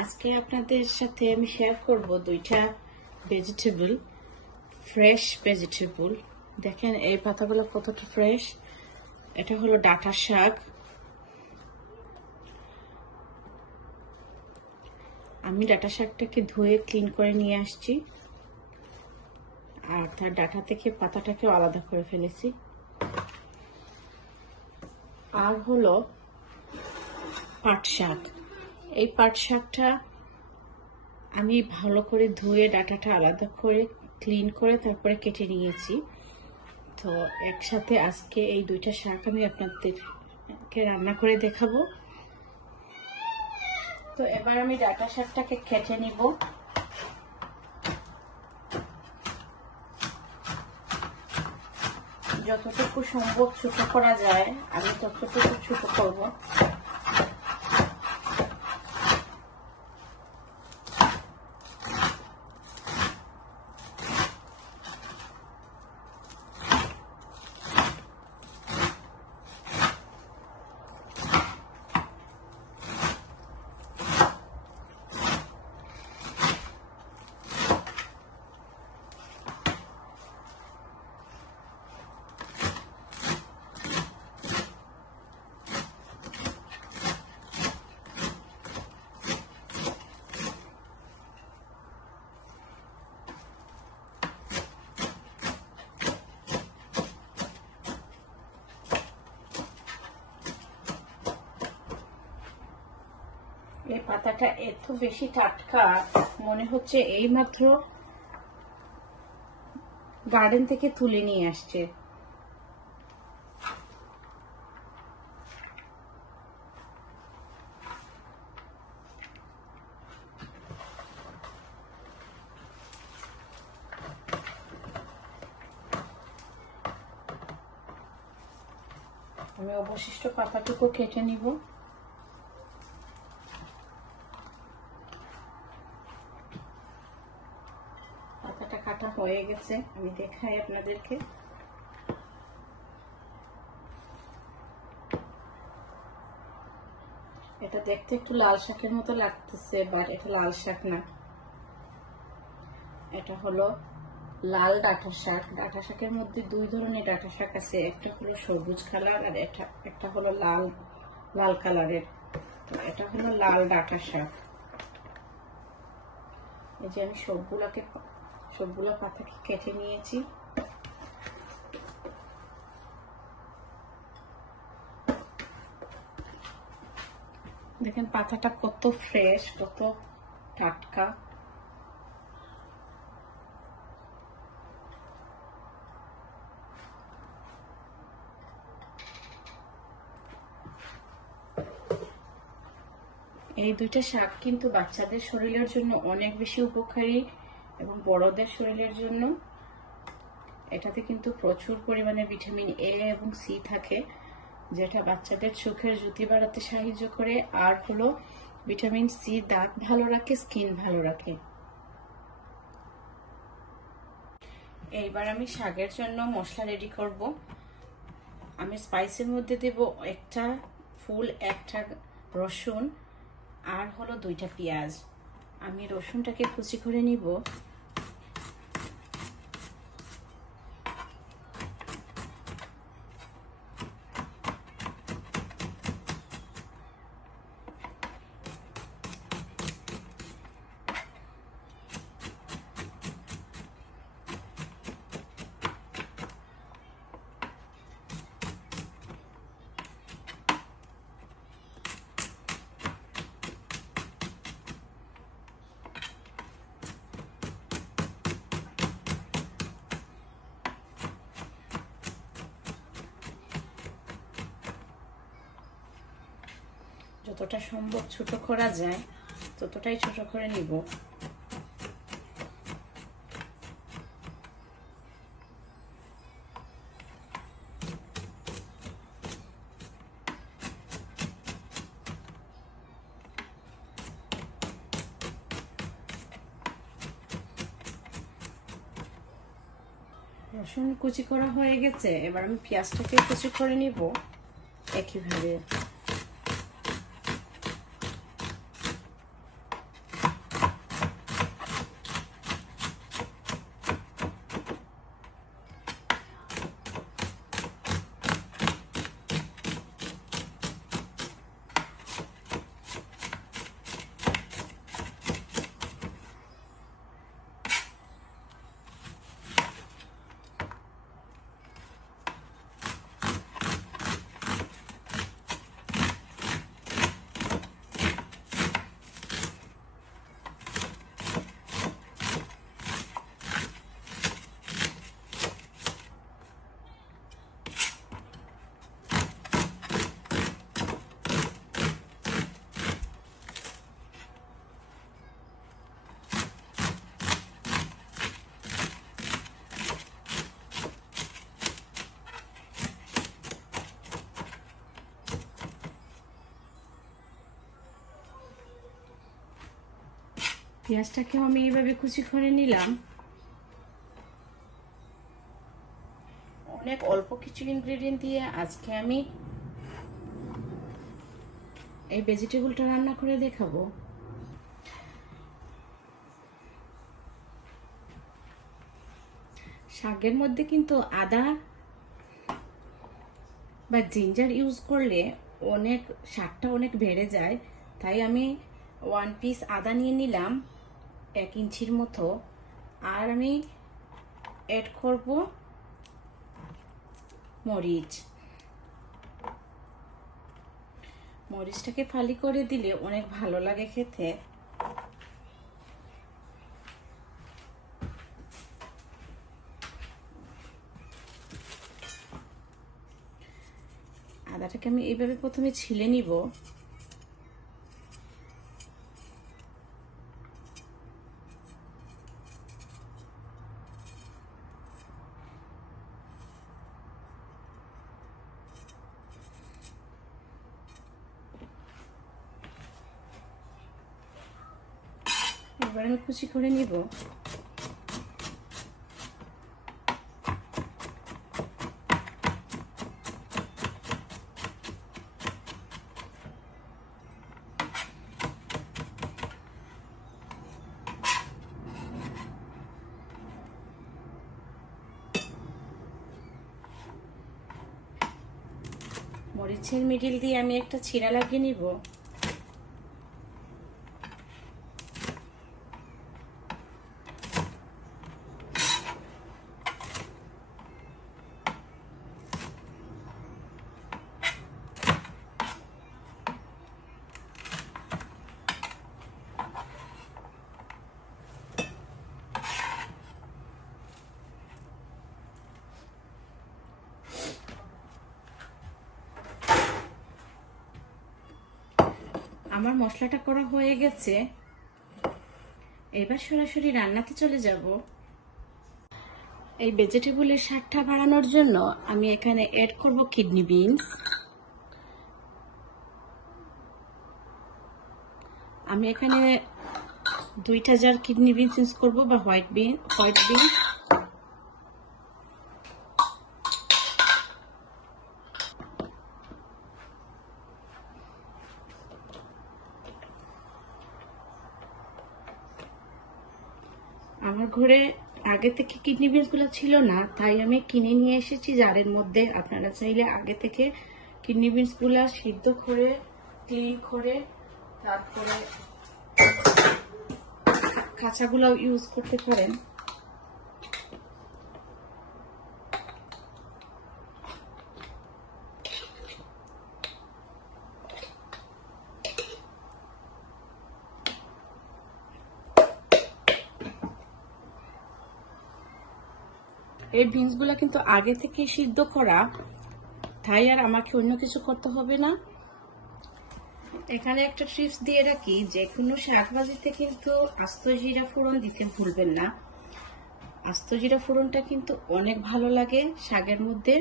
আজকে আপনাদের সাথে আমি শেয়ার করব দুইটা ভেজিটেবল, ফ্রেশ ভেজিটেবল। দেখেন এই পাতাগুলো কতটা ফ্রেশ। এটা হলো ডাঁটা শাক। আমি ডাঁটা শাকটাকে ধুয়ে ক্লিন করে নিয়ে আসছি, আর তার ডাঁটা থেকে পাতাটাকে আলাদা করে ফেলেছি। আর হলো পাট শাক। এই পাট শাকটা আমি ভালো করে ধুয়ে ডাঁটাটা আলাদা করে ক্লিন করে তারপরে কেটে নিয়েছি। তো একসাথে আজকে এই দুইটা শাক আমি আপনাদেরকে রান্না করে দেখাবো। তো এবার আমি ডাঁটা শাকটাকে কেটে নিব। যতটুকু সম্ভব ছোট করা যায় আমি ততটুকু ছোট করব। এই পাতাটা এত বেশি টাটকা, মনে হচ্ছে এইমাত্র গার্ডেন থেকে তুলে নিয়ে আসছে। আমি অবশিষ্ট পাতাটুকু কেটে নিব। পাতাটা কাটা হয়ে গেছে, আমি দেখাই আপনাদেরকে। এটা দেখতে একটু লাল শাকের মতো লাগতেছে, বাট এটা লাল শাক না, এটা হলো লাল ডাঁটা শাক। ডাঁটা শাকের মধ্যে দুই ধরনের ডাঁটা শাক আছে, একটা হলো সবুজ কালার আর একটা হলো লাল লাল কালারের। তো এটা হলো লাল ডাঁটা শাক। এই যে আমি সবগুলা পাতাকে কেটে নিয়েছি। দেখেন পাতাটা কত ফ্রেশ, কত টাটকা। এই দুইটা শাক কিন্তু বাচ্চাদের শরীরের জন্য অনেক বেশি উপকারী এবং বড়দের শরীরের জন্য। এটাতে কিন্তু প্রচুর পরিমাণে ভিটামিন এ এবং সি থাকে, যেটা বাচ্চাদের চোখের জ্যোতি বাড়াতে সাহায্য করে। আর হলো ভিটামিন সি দাঁত ভালো রাখে, স্কিন ভালো রাখে। এইবার আমি শাকের জন্য মশলা রেডি করব। আমি স্পাইসের মধ্যে দেব একটা রসুন আর হলো 2টা পেঁয়াজ। আমি রসুনটাকে কুচি করে নিব। যতটা সম্ভব ছোট করা যায় ততটাই ছোট করে নিব। রসুন কুচি করা হয়ে গেছে, এবার আমি পেঁয়াজটাকে কুচি করে নিব একইভাবে। পেঁয়াজটাকেও আমি এইভাবে কুচি করে নিলাম। অনেক অল্প কিছু ইনগ্রেডিয়েন্ট দিয়ে আজকে আমি এই ভেজিটেবলটা রান্না করে দেখাবো। শাকের মধ্যে কিন্তু আদা বা জিঞ্জার ইউজ করলে অনেক স্বাদটা অনেক বেড়ে যায়। তাই আমি 1 পিস আদা নিয়ে নিলাম 1 ইঞ্চির মতো। আর আমি অ্যাড করব মরিচটাকে ফালি করে দিলে অনেক ভালো লাগে খেতে। আদাটাকে আমি এইভাবে প্রথমে ছিলে নিব। এবার আমি কুচি করে নিব। মরিচের মিডিল দিয়ে আমি একটা ছিঁড়া লাগিয়ে নিব। আমার মশলাটা করা হয়ে গেছে। এবার সরাসরি রান্নাতে চলে যাব। এই ভেজিটেবলের স্বাদটা বাড়ানোর জন্য আমি এখানে অ্যাড করব কিডনি বিনস। আমি এখানে 2টা জার কিডনি বিনস ইউজ করব বা হোয়াইট বিন। আমার ঘরে আগে থেকে কিডনি বিনস গুলো ছিল না, তাই আমি কিনে নিয়ে এসেছি জারের মধ্যে। আপনারা চাইলে আগে থেকে কিডনি বিনস গুলা সিদ্ধ করে ক্লিন করে তারপরে কাঁচাগুলো ইউজ করতে পারেন। এই বিনস গুলা কিন্তু আগে থেকে সিদ্ধ করা, তাই আর আমাকে অন্য কিছু করতে হবে না। এখানে একটা টিপস দিয়ে রাখি, যে কোনো শাক ভাজিতে কিন্তু আস্ত জিরা ফোড়ন দিতে ভুলবেন না। আস্ত জিরা ফোড়নটা কিন্তু অনেক ভালো লাগে শাকের মধ্যে।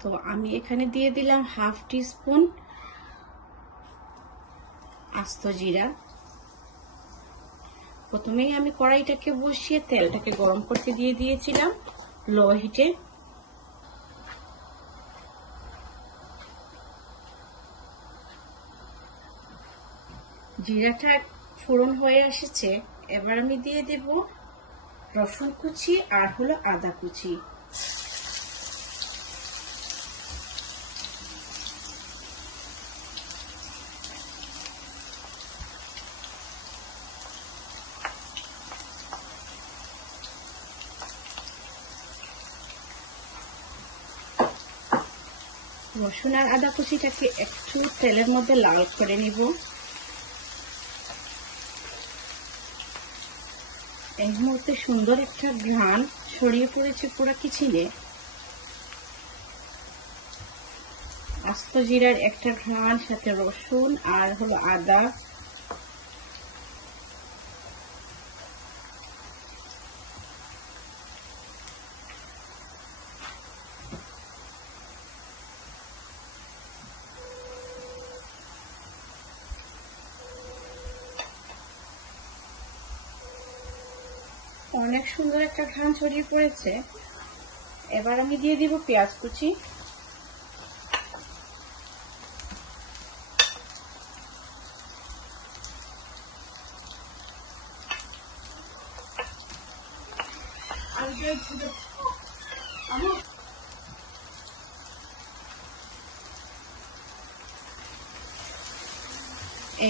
তো আমি এখানে দিয়ে দিলাম 1/2 টিস্পুন আস্ত জিরা। প্রথমেই আমি কড়াইটাকে বসিয়ে তেলটাকে গরম করতে দিয়ে দিয়েছিলাম লো হিটে। জিরাটা ফোড়ন হয়ে এসেছে। এবার আমি দিয়ে দেব রসুন কুচি আর হলো আদা কুচি। রসুন আর আদা কুচিটাকে একটু তেলের মধ্যে লাল করে নিব। এই মুহূর্তে সুন্দর একটা ঘ্রাণ ছড়িয়ে পড়েছে পুরো কিচেনে। আস্ত জিরার একটা ঘ্রাণ, সাথে রসুন আর হলো আদা। অনেক সুন্দর একটা ঘ্রাণ ছড়িয়ে পড়েছে। এবার আমি দিয়ে দিব পেঁয়াজ কুচি।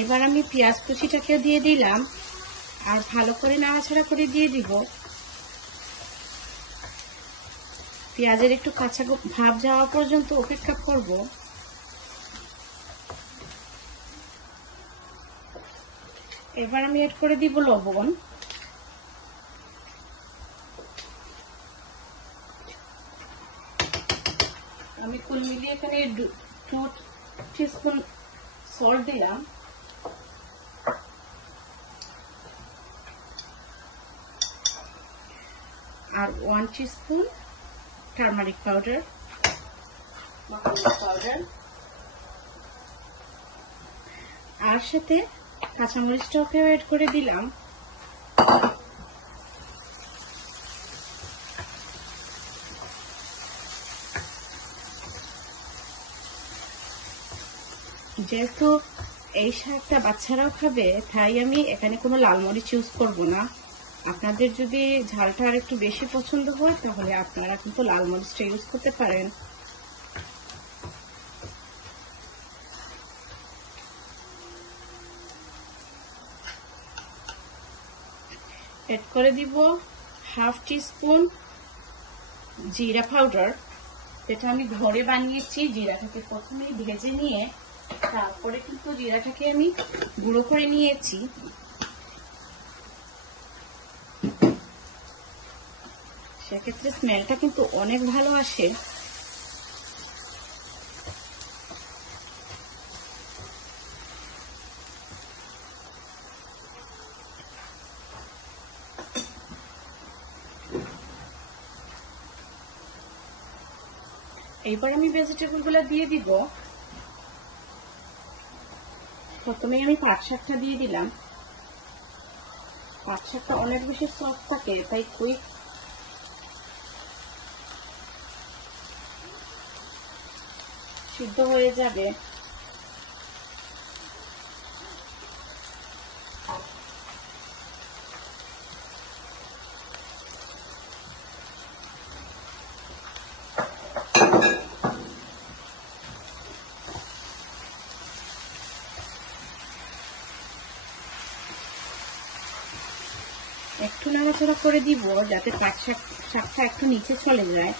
এবার আমি পেঁয়াজ কুচিটাকে দিয়ে দিলাম আর ভালো করে নাড়াচাড়া করে দিয়ে দিব। পেঁয়াজের একটু কাঁচা ভাব যাওয়া পর্যন্ত অপেক্ষা করব। এবার আমি এড করে দিব লবণ। আমি কুল মিলিয়ে এখানে 2 টিস্পুন সল্ট দিলাম। আর 1 টিস্পুন টারমারিক পাউডার, আর সাথে কাঁচামরিচটাকে এড করে দিলাম। যেহেতু এই শাকটা বাচ্চারাও খাবে, তাই আমি এখানে কোনো লাল মরিচ ইউজ করব না। আপনাদের যদি ঝালটা আর একটু বেশি পছন্দ হয় তাহলে আপনারা কিন্তু লাল মরিচটা ইউজ করতে পারেন। এড করে দিব 1/2 টিস্পুন জিরা পাউডার, যেটা আমি ঘরে বানিয়েছি। জিরাটাকে প্রথমেই ভেজে নিয়ে তারপরে কিন্তু জিরাটাকে আমি গুঁড়ো করে নিয়েছি। সেক্ষেত্রে স্মেলটা কিন্তু অনেক ভালো আসে। এইবার আমি ভেজিটেবল গুলো দিয়ে দিব। প্রথমে আমি পাট শাকটা দিয়ে দিলাম। পাট শাকটা অনেক বেশি সফট থাকে, তাই কুইক সিদ্ধ হয়ে যাবে। একটু নাড়াচাড়া করে দিব যাতে পাট শাকটা একটু নিচে চলে যায়।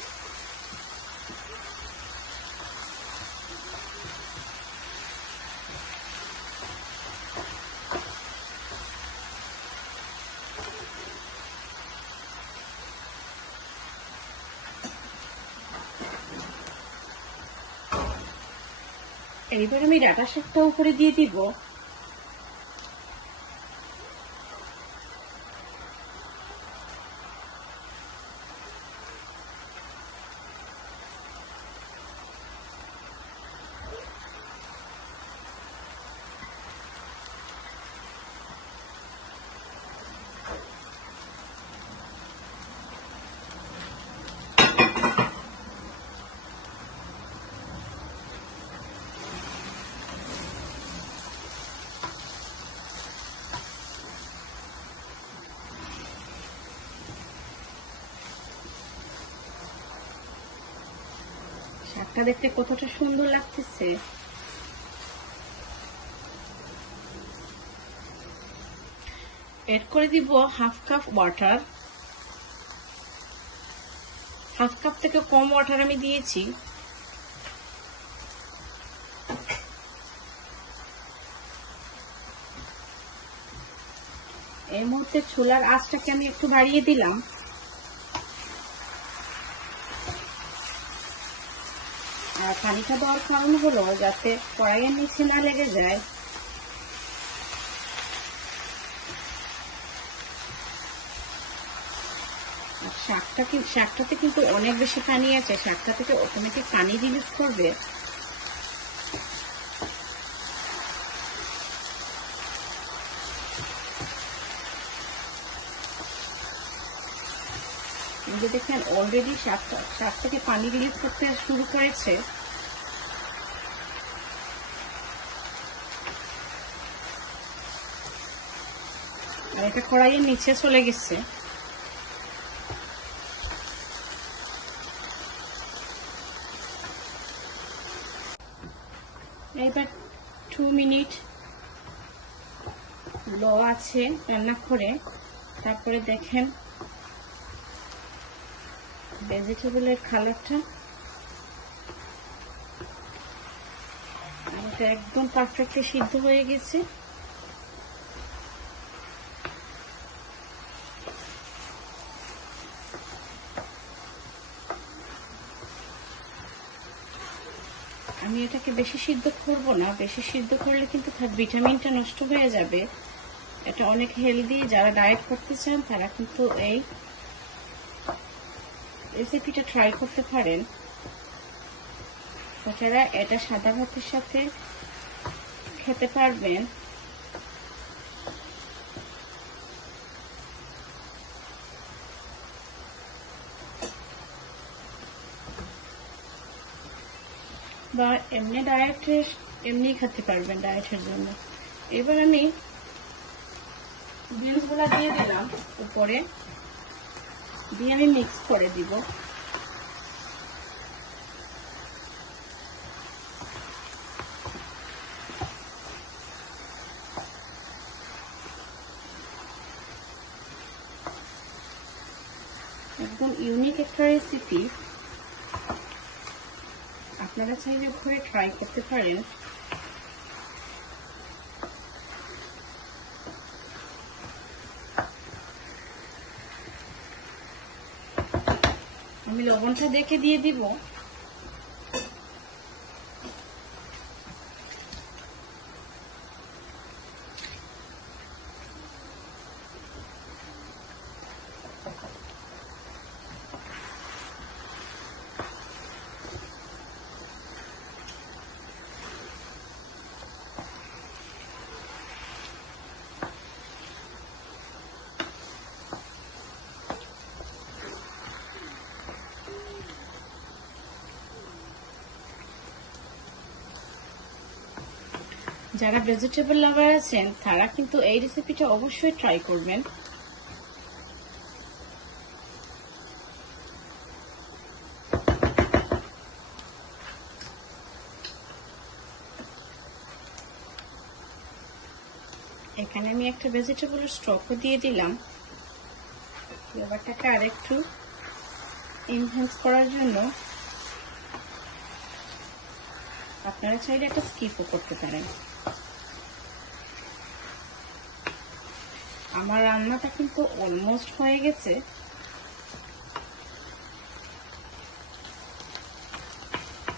এইবার আমি ডাঁটা শাকটা উপরে দিয়ে দিব। শাকটা দেখতে কতটা সুন্দর লাগতেছে। এড করে দিব 1/2 কাপ ওয়াটার। 1/2 কাপ থেকে কম ওয়াটার আমি দিয়েছি। এই মুহূর্তে চুলার আঁচটাকে আমি একটু বাড়িয়ে দিলাম। আর পানিটা দেওয়ার কারণ হলো যাতে কড়াইয়ের নিচে না লেগে যায়। শাকটাতে কিন্তু অনেক বেশি পানি আছে, শাকটা থেকে অটোমেটিক পানি রিলিজ করবে। যে দেখেন অলরেডি শাক থেকে পানি রিলিজ করতে শুরু করেছে। আর এটা কড়াইয়ের নিচে চলে গেছে। এবার 2 মিনিট লো আছে রান্না করে তারপরে দেখেন ভেজিটেবলের কালারটা, এটা একদম পারফেক্টলি সিদ্ধ হয়ে গেছে। আমি এটাকে বেশি সিদ্ধ করব না, বেশি সিদ্ধ করলে কিন্তু তার ভিটামিনটা নষ্ট হয়ে যাবে। এটা অনেক হেলদি, যারা ডায়েট করতে চান তারা কিন্তু এই রেসিপিটা ট্রাই করতে পারেন। তাছাড়া এটা সাদা ভাতের সাথে খেতে পারবেন। বা এমনি এমনি খেতে পারবেন ডায়েটের জন্য। এবার আমি বিনস গুলা দিয়ে দিলাম উপরে, দিয়ে আমি মিক্স করে দিব। একদম ইউনিক একটা রেসিপি, আপনারা চাইলে ঘরে ট্রাই করতে পারেন। আমি লবণটা দেখে দিয়ে দিব। যারা ভেজিটেবল লাভার আছেন তারা কিন্তু এই রেসিপিটা অবশ্যই ট্রাই করবেন। এখানে আমি একটা ভেজিটেবলের স্টকও দিয়ে দিলাম ফ্লেভারটাকে আরেকটু এনহ্যান্স করার জন্য। আপনারা চাইলে একটা স্কিপও করতে পারেন। আমার রান্নাটা কিন্তু অলমোস্ট হয়ে গেছে।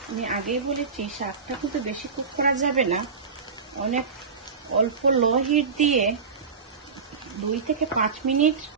আমি আগেই বলেছি শাকটা কিন্তু বেশি কুক করা যাবে না, অনেক অল্প লো হিট দিয়ে 2 থেকে 5 মিনিট